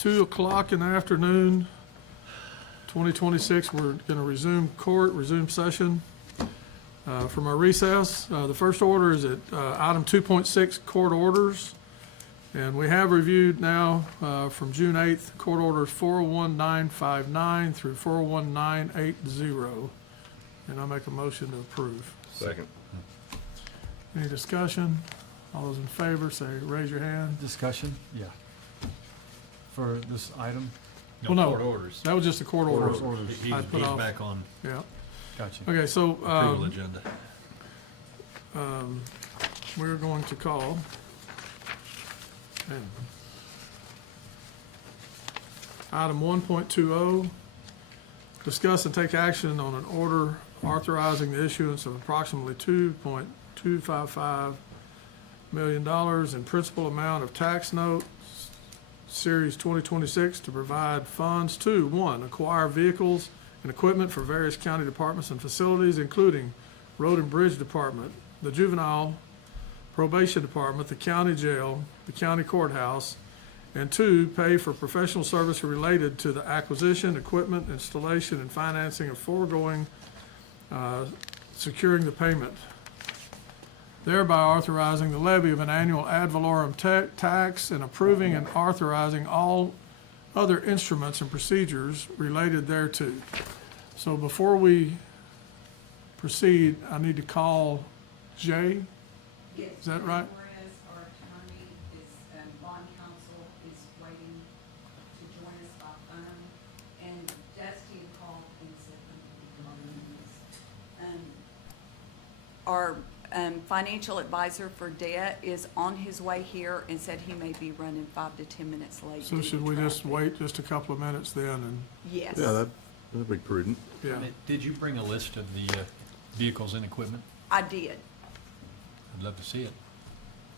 2 o'clock in the afternoon, 2026. We're going to resume session from our recess. The first order is at item 2.6, court orders. And we have reviewed now from June 8th, court orders 401959 through 401980. And I'll make a motion to approve. Second. Any discussion? All those in favor say, raise your hand. Discussion? Yeah. For this item? Well, no. Court orders. That was just the court orders. Orders. He's I put off. back on Yeah. Gotcha. Okay, so approval agenda. we're going to call. Item 1.20, discuss and take action on an order authorizing the issuance of approximately $2.255 million in principal amount of tax notes, Series 2026, to provide funds to, 1, acquire vehicles and equipment for various county departments and facilities, including Road and Bridge Department, the Juvenile Probation Department, the county jail, the county courthouse, and 2, pay for professional service related to the acquisition, equipment, installation, and financing of foregoing, securing the payment, thereby authorizing the levy of an annual ad valorem tax and approving and authorizing all other instruments and procedures related thereto. So before we proceed, I need to call Jay. Yes. Is that right? Whereas our attorney is, bond counsel is waiting to join us by phone, and Dusty had called and said, our financial advisor for debt is on his way here and said he may be running 5 to 10 minutes late. So due should to we just traffic. wait just a couple of minutes then and, Yes. Yeah, that'd be prudent. yeah. Did you bring a list of the vehicles and equipment? I did. I'd love to see it.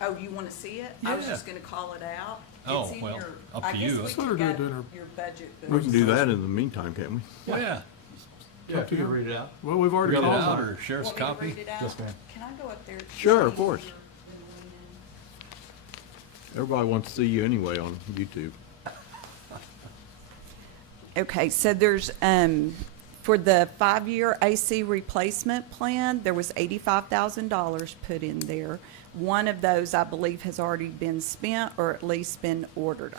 Oh, you want to see it? I was Yeah. just gonna call it out. Oh, It's in well, your- up to I guess you. we Let's let her took do it out during her- your budget. We can do that in the meantime, can't we? Well, yeah. Yeah, if you can read it out. Well, we've already Read it called out her. or share us a Want me to copy? read it out? Yes, ma'am. Can I go up there? It's Sure, of easier course. than Everybody wants to see you anyway on YouTube. Okay, so there's, for the 5-year AC replacement plan, there was $85,000 put in there. One of those, I believe, has already been spent or at least been ordered.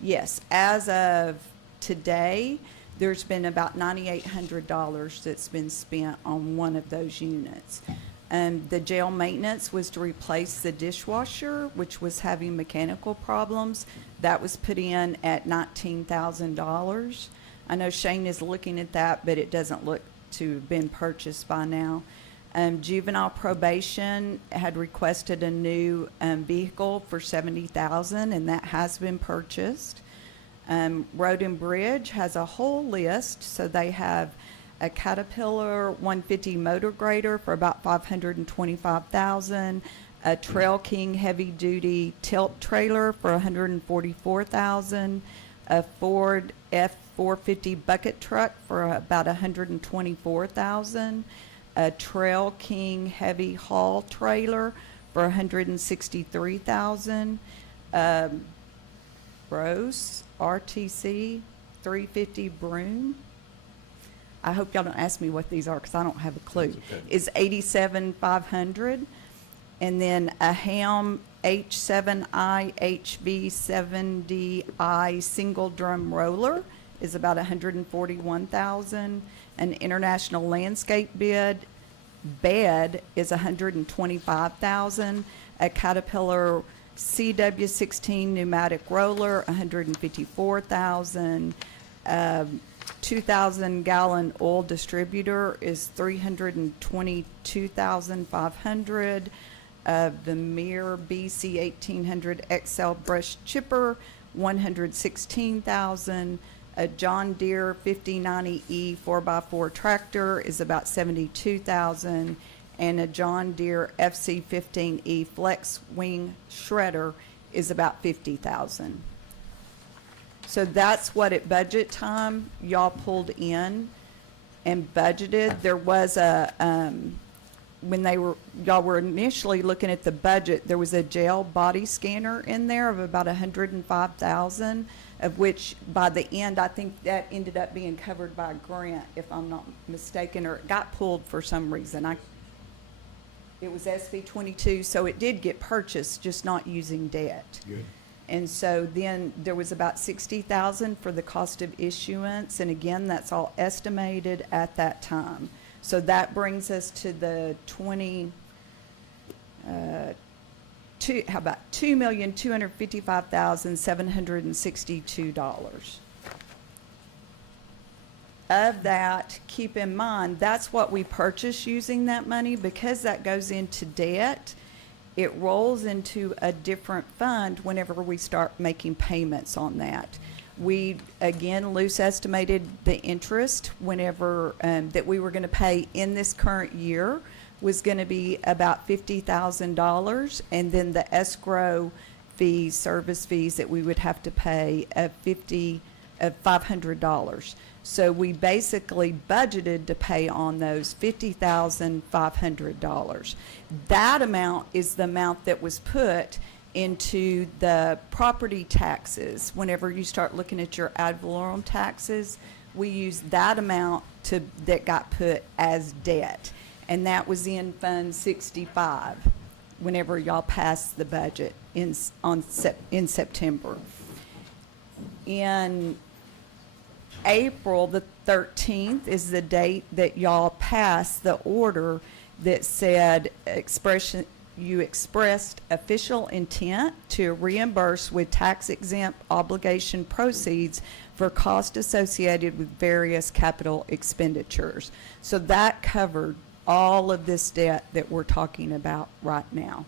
Yes, as of today, there's been about $9,800 that's been spent on one of those units. The jail maintenance was to replace the dishwasher, which was having mechanical problems. That was put in at $19,000. I know Shane is looking at that, but it doesn't look to have been purchased by now. Juvenile probation had requested a new vehicle for $70,000, and that has been purchased. Road and Bridge has a whole list, so they have a Caterpillar 150 motor grader for about $525,000, a Trail King heavy duty tilt trailer for $144,000, a Ford F450 bucket truck for about $124,000, a Trail King heavy haul trailer for $163,000, Rose RTC 350 broom. I hope y'all don't ask me what these are because I don't have a clue. okay. Is $87,500, and then a Ham H7i HV7DI single drum roller is about $141,000. An International Landscape bed is $125,000. A Caterpillar CW16 pneumatic roller, $154,000. 2,000-gallon oil distributor is $322,500. The Mir BC 1800 XL brush chipper, $116,000. A John Deere 5090E 4x4 tractor is about $72,000, and a John Deere FC15E flex wing shredder is about $50,000. So that's what at budget time y'all pulled in and budgeted. There was a when y'all were initially looking at the budget, there was a jail body scanner in there of about 105,000, of which by the end, I think that ended up being covered by a grant, if I'm not mistaken, or it got pulled for some reason. It was SV 22, so it did get purchased, just not using debt. Good. And so then there was about 60,000 for the cost of issuance, and again, that's all estimated at that time. So that brings us to the how about $2,255,762. Of that, keep in mind, that's what we purchase using that money. Because that goes into debt, it rolls into a different fund whenever we start making payments on that. We, again, loose estimated the interest whenever, that we were gonna pay in this current year was gonna be about $50,000, and then the escrow fees, service fees that we would have to pay of $500. So we basically budgeted to pay on those $50,500. That amount is the amount that was put into the property taxes. Whenever you start looking at your ad valorem taxes, we use that amount that got put as debt. And that was in Fund 65, whenever y'all passed the budget in September. In April the 13th is the date that y'all passed the order that said you expressed official intent to reimburse with tax-exempt obligation proceeds for costs associated with various capital expenditures. So that covered all of this debt that we're talking about right now.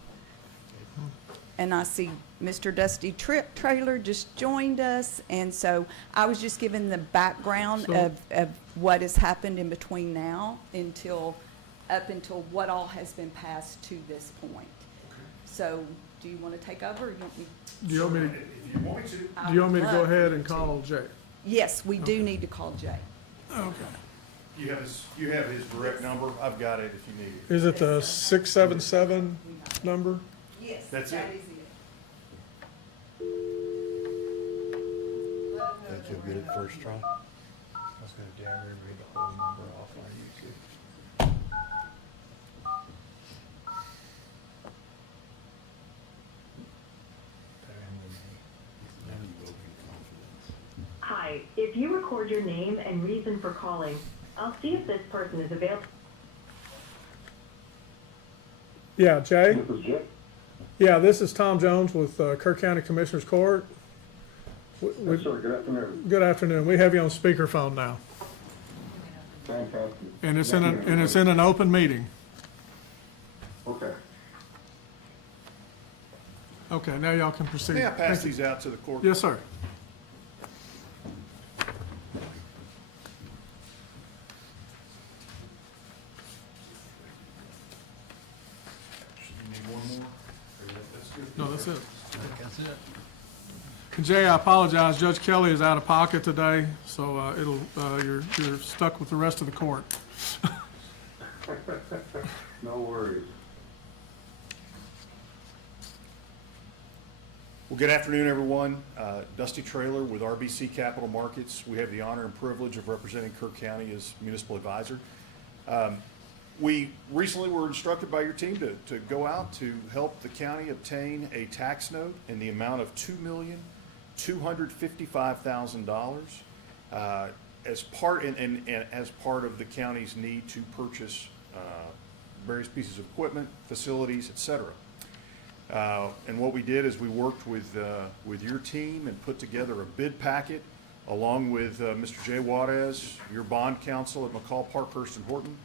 And I see Mr. Dusty Trailer just joined us, and so I was just giving the background So- of what has happened in between now up until what all has been passed to this point. So, do you want to take over, or you want me? Do you want me to, If you want me to. I do you want me to would go love ahead for and you call Jay? to. Yes, we do need to call Jay. Okay. You have his direct number. I've got it if you need it. Is it the 677 number? Yes, That's that it. is it. Think you'll get it first try? I was gonna dare read the whole number off on YouTube. Hi, if you record your name and reason for calling, I'll see if this person is available. Yeah, Jay? This is Jay. Yeah, this is Tom Jones with Kerr County Commissioners Court. Yes, sir. Good afternoon. Good afternoon. We have you on speakerphone now, Fantastic. and it's in an open meeting. Okay. Okay, now y'all can proceed. May I pass Thank you. these out to the court? Yes, sir. You need one more? Or that's good? No, that's it. I think that's it. And Jay, I apologize. Judge Kelly is out of pocket today, so you're stuck with the rest of the court. No worries. Well, good afternoon, everyone. Dusty Trailer with RBC Capital Markets. We have the honor and privilege of representing Kerr County as municipal advisor. We recently were instructed by your team to go out to help the county obtain a tax note in the amount of $2,255,000 as part as part of the county's need to purchase various pieces of equipment, facilities, etc. And what we did is we worked with your team and put together a bid packet along with Mr. Jay Juarez, your bond counsel at McCall, Parkhurst, and Horton,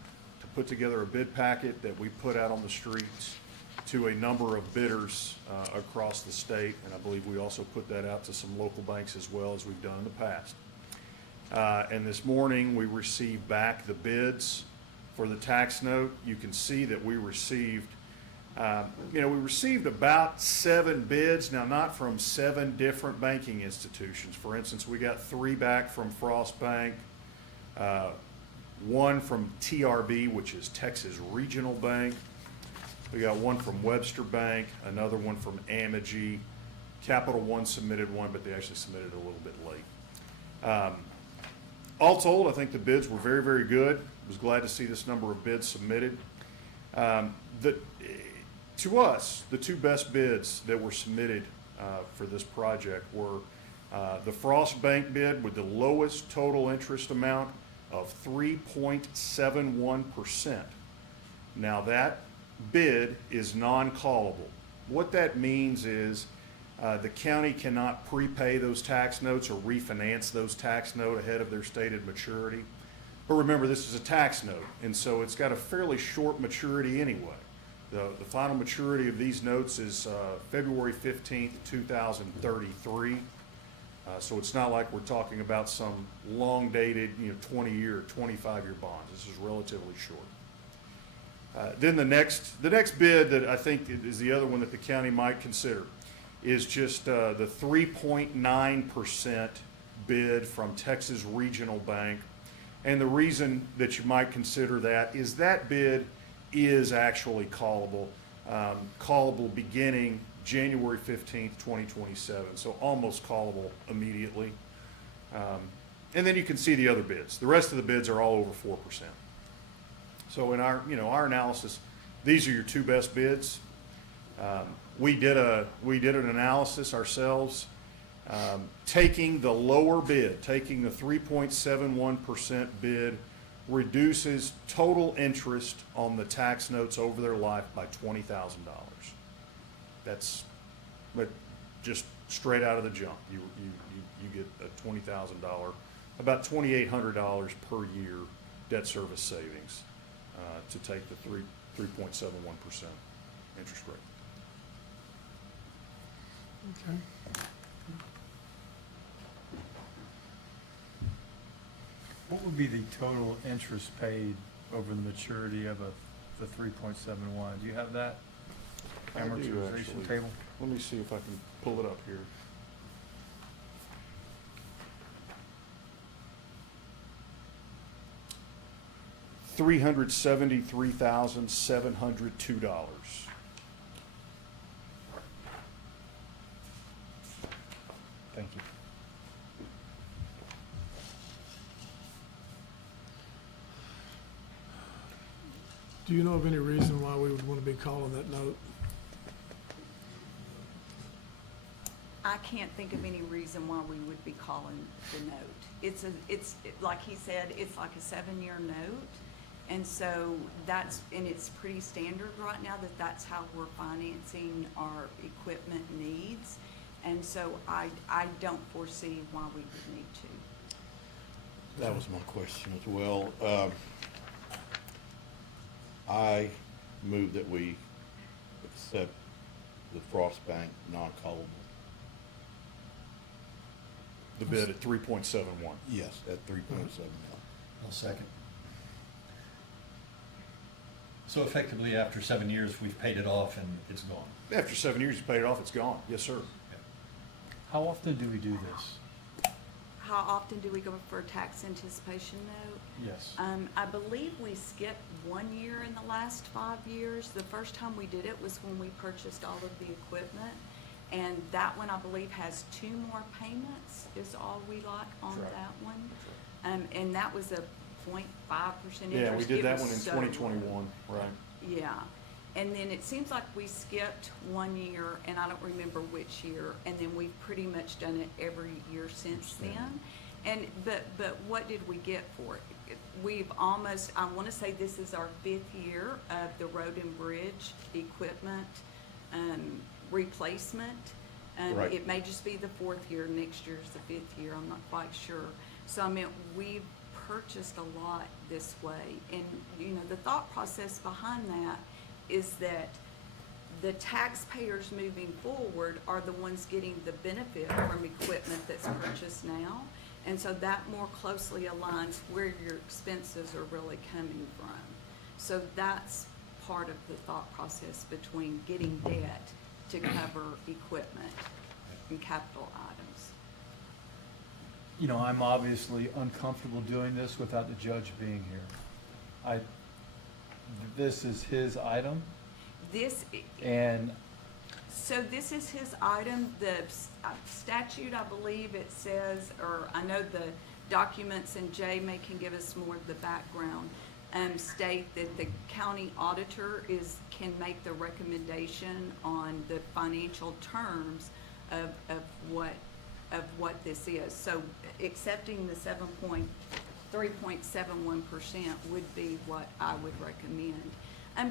to put together a bid packet that we put out on the streets to a number of bidders across the state. And I believe we also put that out to some local banks as well, as we've done in the past. And this morning, we received back the bids for the tax note. You can see that we received we received about 7 bids, now not from 7 different banking institutions. For instance, we got 3 back from Frost Bank, one from TRB, which is Texas Regional Bank. We got one from Webster Bank, another one from Amegy. Capital One submitted one, but they actually submitted it a little bit late. All told, I think the bids were very, very good. Was glad to see this number of bids submitted. To us, the two best bids that were submitted for this project were the Frost Bank bid with the lowest total interest amount of 3.71%. Now that bid is non-callable. What that means is the county cannot prepay those tax notes or refinance those tax notes ahead of their stated maturity. But remember, this is a tax note, and so it's got a fairly short maturity anyway. The final maturity of these notes is February 15th, 2033. So it's not like we're talking about some long-dated, 20-year, 25-year bonds. This is relatively short. Then the next bid that I think is the other one that the county might consider is just the 3.9% bid from Texas Regional Bank. And the reason that you might consider that is that bid is actually callable, beginning January 15th, 2027, so almost callable immediately. And then you can see the other bids. The rest of the bids are all over 4%. So in our analysis, these are your two best bids. We did an analysis ourselves, taking the lower bid, taking the 3.71% bid, reduces total interest on the tax notes over their life by $20,000. That's just straight out of the jump. You get a $20,000, about $2,800 per year debt service savings to take the 3.71% interest rate. Okay. What would be the total interest paid over the maturity of the 3.71? Do you have that I do, amortization actually. table? Let me see if I can pull it up here. $373,702. Thank you. Do you know of any reason why we would want to be calling that note? I can't think of any reason why we would be calling the note. It's like he said, it's like a 7-year note. And so it's pretty standard right now that's how we're financing our equipment needs. And so I don't foresee why we would need to. That was my question as well. I move that we accept the Frost Bank non-callable. The bid at 3.71. Yes, at 3.7 I'll second. So effectively, after 7 years, we've paid it off and it's gone. After 7 years, you paid it off, it's gone. Yes, sir. How often do we do this? How often do we go for a tax anticipation note? Yes. I believe we skipped 1 year in the last 5 years. The first time we did it was when we purchased all of the equipment. And that one, I believe, has 2 more payments is all we like on That's right. that one. And that was a 0.5% interest. Yeah, we did It that was one in so 2021, right. Yeah, and then it seems like we skipped 1 year, and I don't remember which year, and then we've pretty much done it every year since then. And, but what did we get for it? We've almost, I wanna say this is our 5th year of the road and bridge equipment, replacement. Right. It may just be the 4th year, next year's the 5th year, I'm not quite sure. So I mean, we've purchased a lot this way, and the thought process behind that is that the taxpayers moving forward are the ones getting the benefit from equipment that's purchased now, and so that more closely aligns where your expenses are really coming from. So that's part of the thought process between getting debt to cover equipment and capital items. you know, I'm obviously uncomfortable doing this without the judge being here. This is his item, This, and so this is his item, the statute, I believe it says, or I know the documents, and Jay can give us more of the background, state that the county auditor can make the recommendation on the financial terms of what this is. So accepting the 3.71% would be what I would recommend.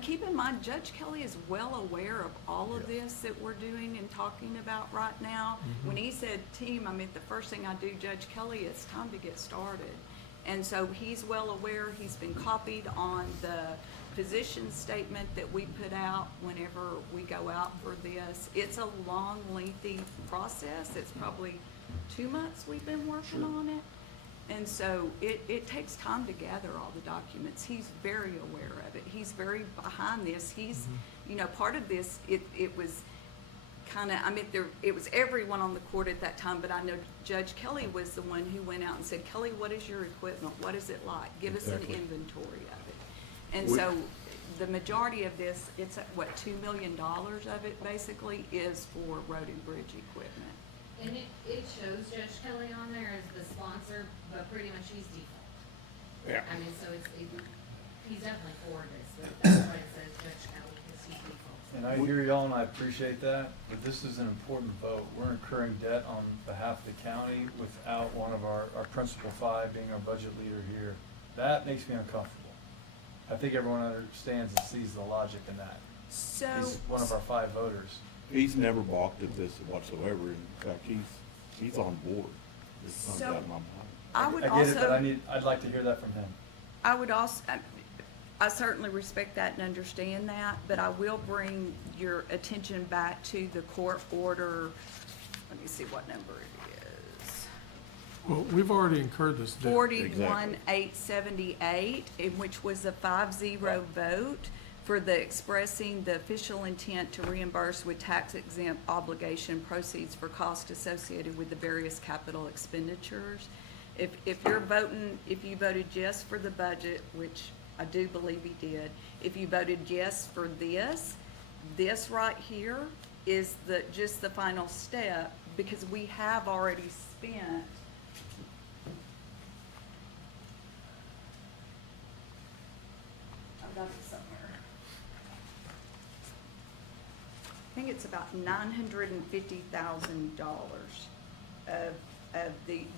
Keep in mind, Judge Kelly is well aware of all of this that we're doing and talking about right now. When he said team, I meant the first thing I do, Judge Kelly, it's time to get started. And so he's well aware, he's been copied on the position statement that we put out whenever we go out for this. It's a long, lengthy process. It's probably 2 months we've been working on it. And so it takes time to gather all the documents. He's very aware of it. He's very behind this. He's, you know, part of this, it was kind of, I mean, it was everyone on the court at that time, but I know Judge Kelly was the one who went out and said, Kelly, what is your equipment? What is it like? Give us an inventory of it. And so the majority of this, it's what, $2 million of it basically is for road and bridge equipment. And it shows Judge Kelly on there as the sponsor, but pretty much he's default. Yeah. I mean, so he's definitely for this, but that's why it says Judge Kelly, because he's default. And I hear y'all, and I appreciate that, but this is an important vote. We're incurring debt on behalf of the county without one of our principal five being our budget leader here. That makes me uncomfortable. I think everyone understands and sees the logic in that. So. He's one of our 5 voters. He's never balked at this whatsoever. In fact, he's on board. There's no So- doubt in my mind. I would I get it, but also, I'd like to hear that from him. I would also, I certainly respect that and understand that, but I will bring your attention back to the court order. Let me see what number it is. Well, we've already incurred this debt. 41,878, in which was a 5-0 vote for the expressing the official intent to reimburse with tax exempt obligation proceeds for costs associated with the various capital expenditures. If you're voting, if you voted yes for the budget, which I do believe he did, if you voted yes for this right here is just the final step, because we have already spent I've got it somewhere. I think it's about $950,000 of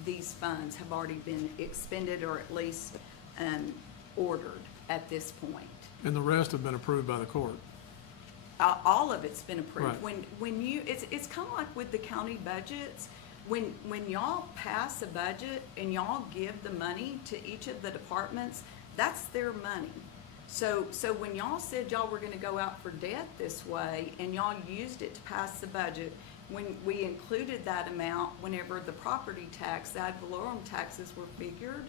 these funds have already been expended or at least ordered at this point. And the rest have been approved by the court. All of it's been approved. Right. When you, it's kind of like with the county budgets, when y'all pass a budget and y'all give the money to each of the departments, that's their money. So when y'all said y'all were gonna go out for debt this way and y'all used it to pass the budget, when we included that amount, whenever the property tax, the ad valorem taxes were figured,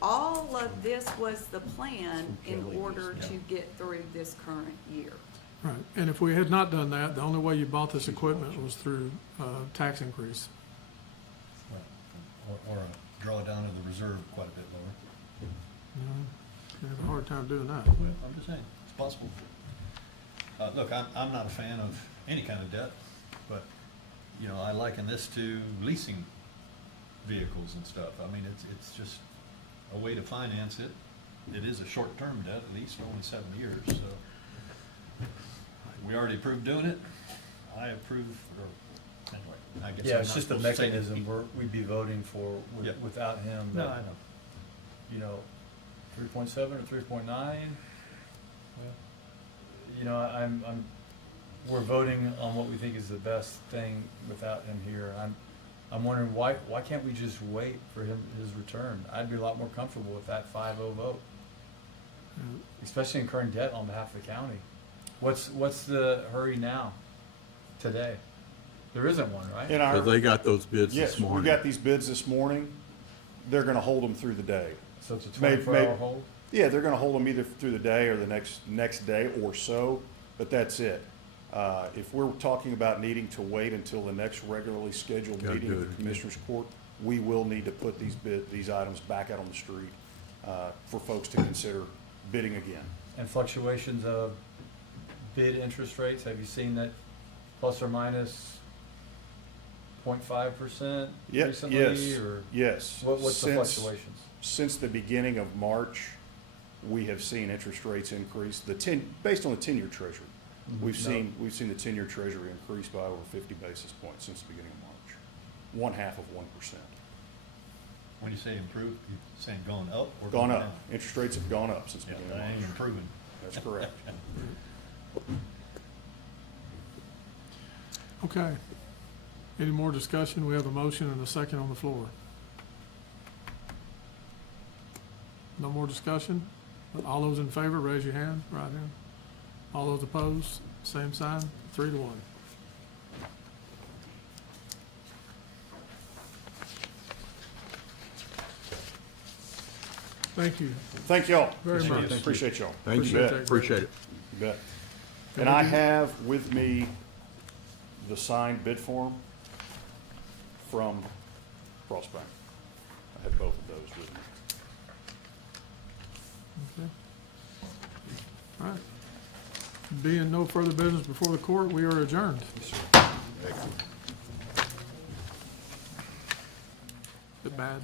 all of this was the plan in order to get through this current year. Right, and if we had not done that, the only way you bought this equipment was through tax increase. Or a drawdown of the reserve quite a bit lower. You have a hard time doing that. Well, I'm just saying, it's possible. Look, I'm not a fan of any kind of debt, but, you know, I liken this to leasing vehicles and stuff. I mean, it's just a way to finance it. It is a short-term debt, at least only 7 years, so. We already approved doing it. I approve, or, anyway, I guess. Yeah, I'm it's not just a supposed to say mechanism anything. we'd be voting for Yeah. without him. No, that, I know. You know, 3.7 or 3.9. You know, we're voting on what we think is the best thing without him here. I'm wondering why can't we just wait for his return? I'd be a lot more comfortable with that 5-0 vote, especially incurring debt on behalf of the county. What's the hurry now, today? There isn't one, right? In our, So they got those bids yes, this we morning. got these bids this morning. They're gonna hold them through the day. So it's a Maybe- 24-hour hold? Yeah, they're gonna hold them either through the day or the next day or so, but that's it. If we're talking about needing to wait until the next regularly scheduled meeting of the Commissioners Court, we will need to put these items back out on the street for folks to consider bidding again. And fluctuations of bid interest rates, have you seen that plus or minus 0.5% Yes, recently, or? yes. What's the Since- fluctuations? Since the beginning of March, we have seen interest rates increase, based on the 10-year treasury. We've seen the 10-year treasury increase by over 50 basis points since the beginning of March, 0.5%. When you say improved, you saying going up or Gone going up. down? Interest rates have gone up since the Yeah, beginning that of ain't March. improving. That's correct. Okay. Any more discussion? We have a motion and a second on the floor. No more discussion? All those in favor, raise your hand, right hand. All those opposed, same sign, 3-1. Thank you. Thank y'all. Very Appreciate much. it. Appreciate y'all. Thank you, bet. appreciate it. You bet. And I have with me the signed bid form from Crossbank. I have both of those with me. Okay. All right. Being no further business before the court, we are adjourned. Bit bad.